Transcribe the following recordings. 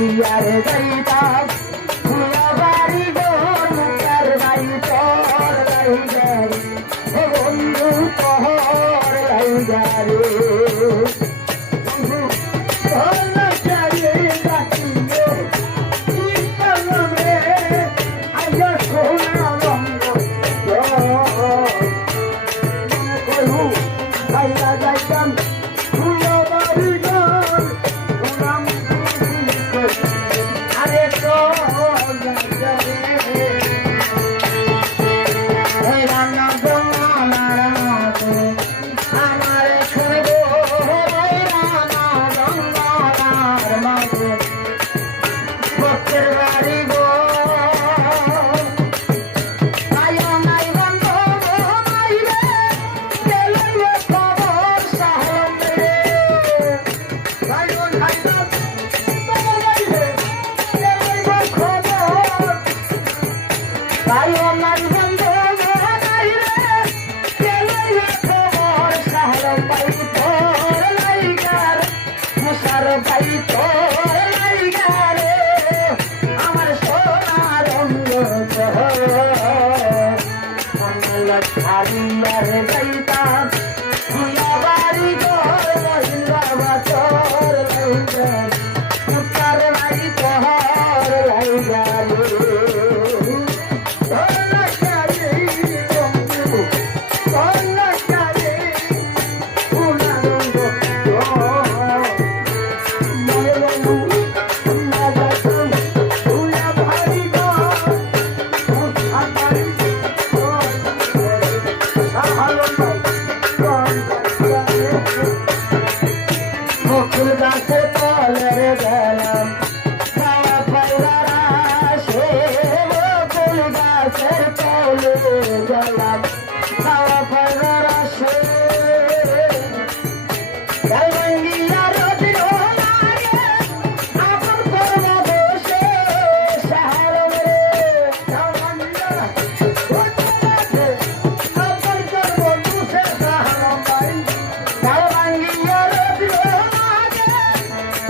ছাড়িয়ার যাইতাম ভুয়া বাড়ি ঘর মুখার বাই তোর লাইগারে ও বন্ধু তোর লাইগারে বন্ধু তোর লাইগারে ডাকিলে ইসলামে আইয়া সোনা রঙ্গ কইহু লাইগা যাইতাম ভুয়া বাড়ি ঘর উনাম আরে তোর লাইগারে ওই রান্না জঙ্গলার মতো আমারে শুনবো ওই রান্না জঙ্গলার মতো ভক্তের বাড়ি গো আয়ো নাই বন্ধ নাই রে গেলে খবর সাহম রে আয়ো নাই বন্ধ নাই রে গেলে খবর আয়ো নাই বন্ধ নাই রে গেলে খবর সাহম পাই তোর লাইগার মুসার পাই তোর লাইগার আমার সোনার অঙ্গ ছাড়িয়ার যাইতাম ভুয়া বাড়ি ঘর মহিলা বাচর লাইগার মুখার বাড়ি তোর লাইগারে তোর লাইগারে বন্ধু তোর লাইগারে সোনার অঙ্গ মনে বন্ধু না যাইতাম ভুয়া বাড়ি ঘর মুখার বাড়ি তোর মুকুল গাছের তলে গেলাম খাওয়া পাইবার আসে মুকুল গাছের তলে গেলাম খাওয়া পাইবার আসে ভাঙ্গিয়া রোদির লাগে আপন করব বসে সাহারম রে ভাঙ্গিয়া রোদির আপন করব বসে সাহারম ভাই ভাঙ্গিয়া রোদির লাগে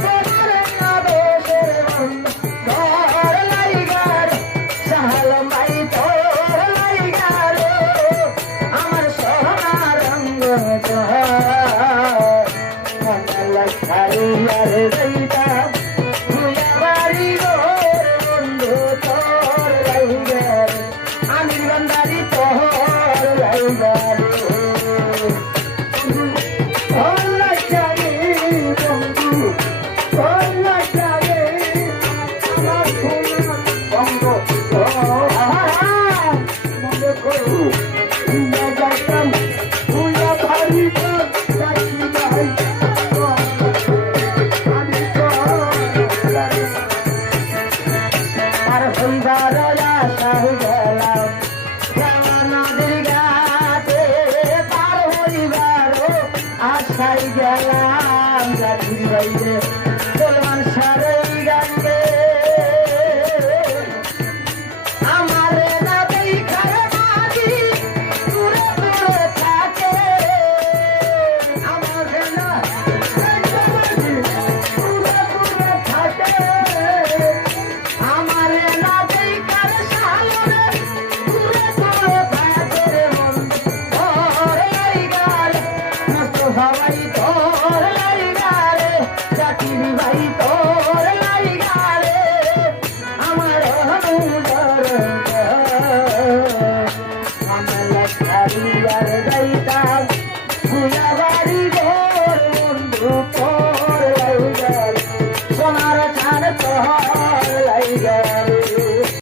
তোমার না বসে তোর লাইগার সাহারম ভাই তোর লাইগার আমার সোনার রঙ্গ ছাড়িয়ার যাইতাম ভুয়া বাড়ি ঘর বন্ধু তোর লাইগার আমির বান্দারি তোর লাইগার তোর লাইগারে বন্ধু তোর লাইগারে আমার সোনার অঙ্গ মনে করু না যাইতাম ভুয়া বাড়ি ঘর ডাকি ভাই আর সন্ধ্যার আশায় গেলাম শ্যামা নদীর ঘাটে পার হইবার আশায় গেলাম জাতির বাইরে চলমান সারই গাঙ্গে আমারে না দেখার মাঝি দূরে দূরে থাকে আমারে না দেখার মাঝি দূরে দূরে থাকে আমারে না দেখার সালরে দূরে দূরে থাকে রে মন তোর লাইগার নষ্ট হওয়াই তোর লাইগার জাতির ভাই